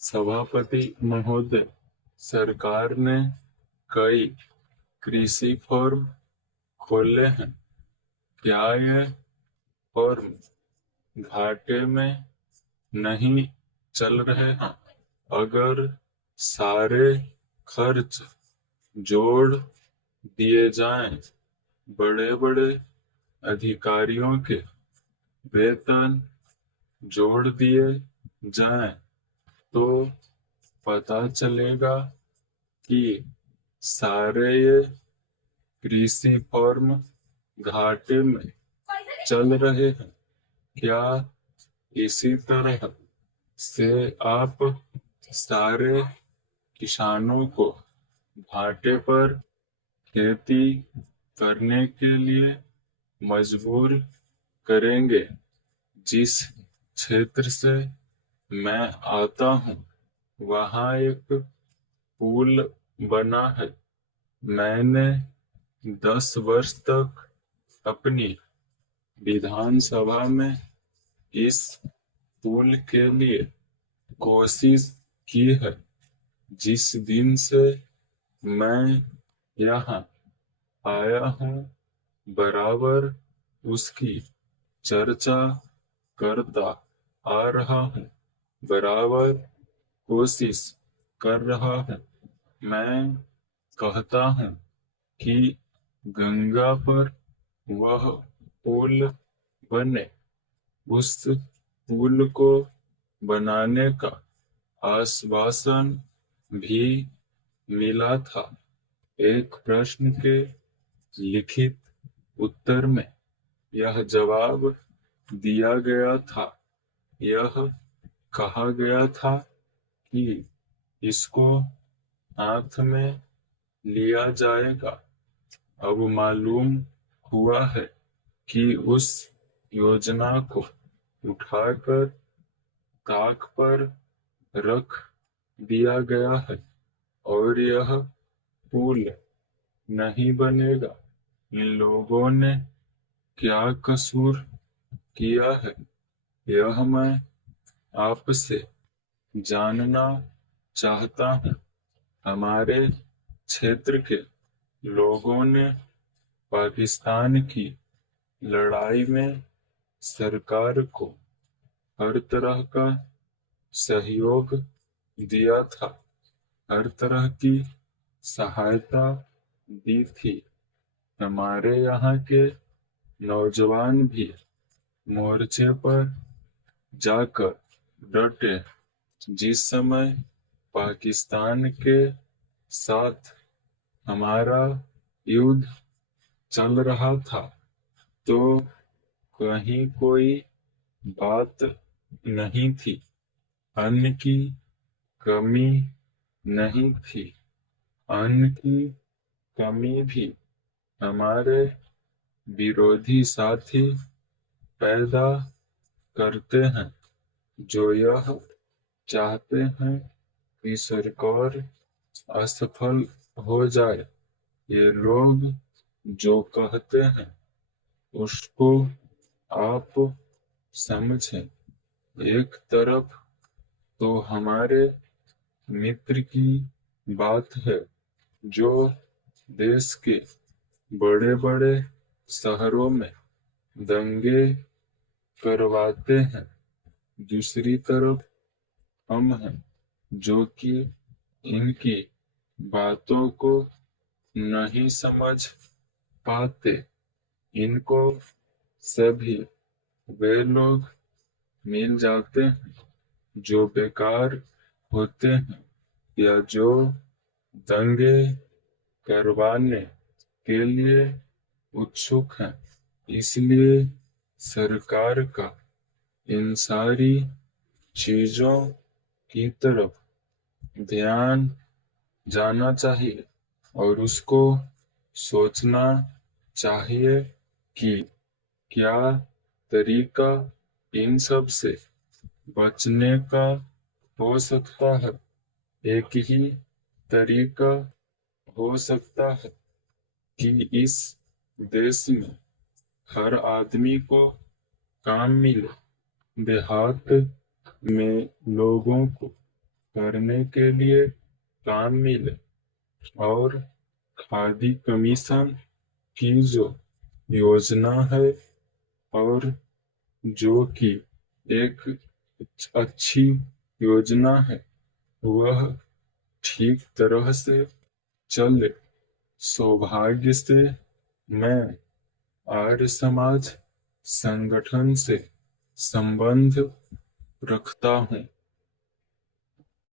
सभापति महोदय, सरकार ने कई कृषि फॉर्म खोले हैं। क्या ये फॉर्म घाटे में नहीं चल रहे हैं? अगर सारे खर्च जोड़ दिए जाएं, बड़े बड़े अधिकारियों के वेतन जोड़ दिए जाएं, तो पता चलेगा कि सारे ये कृषि फॉर्म घाटे में चल रहे हैं। क्या इसी तरह से आप सारे किसानों को घाटे पर खेती करने के लिए मजबूर करेंगे? जिस क्षेत्र से मैं आता हूँ, वहाँ एक पुल बना है। मैंने 10 वर्ष तक अपनी विधानसभा में इस पुल के लिए कोशिश की है। जिस दिन से मैं यहाँ आया हूँ, बराबर उसकी चर्चा करता आ रहा हूँ, बराबर कोशिश कर रहा हूँ। मैं कहता हूँ कि गंगा पर वह पुल बने। उस पुल को बनाने का आश्वासन भी मिला था। एक प्रश्न के लिखित उत्तर में यह जवाब दिया गया था। यह कहा गया था कि इसको हाथ में लिया जाएगा। अब मालूम हुआ है कि उस योजना को उठाकर ताक पर रख दिया गया है और यह पुल नहीं बनेगा। इन लोगों ने क्या कसूर किया है, यह मैं आपसे जानना चाहता हूँ। हमारे क्षेत्र के लोगों ने पाकिस्तान की लड़ाई में सरकार को हर तरह का सहयोग दिया था, हर तरह की सहायता दी थी। हमारे यहाँ के नौजवान भी मोर्चे पर जाकर डटे। जिस समय पाकिस्तान के साथ हमारा युद्ध चल रहा था, तो कहीं कोई बात नहीं थी, अन्न की कमी नहीं थी। अन्न की कमी भी हमारे विरोधी साथी पैदा करते हैं, जो यह चाहते हैं कि सरकार असफल हो जाए। ये लोग जो कहते हैं उसको आप समझें। एक तरफ तो हमारे मित्र की बात है जो देश के बड़े बड़े शहरों में दंगे करवाते हैं। दूसरी तरफ हम हैं जो कि इनकी बातों को नहीं समझ पाते। इनको सभी वे लोग मिल जाते हैं जो बेकार होते हैं या जो दंगे करवाने के लिए उत्सुक हैं। इसलिए सरकार का इन सारी चीजों की तरफ ध्यान जाना चाहिए और उसको सोचना चाहिए कि क्या तरीका इन सब से बचने का हो सकता है। एक ही तरीका हो सकता है कि इस देश में हर आदमी को काम मिले। देहात में लोगों को करने के लिए काम मिले, और खादी कमीशन की जो योजना है, और जो कि एक अच्छी योजना है, वह ठीक तरह से चले। सौभाग्य से मैं आर्य समाज संगठन से संबंध रखता हूँ।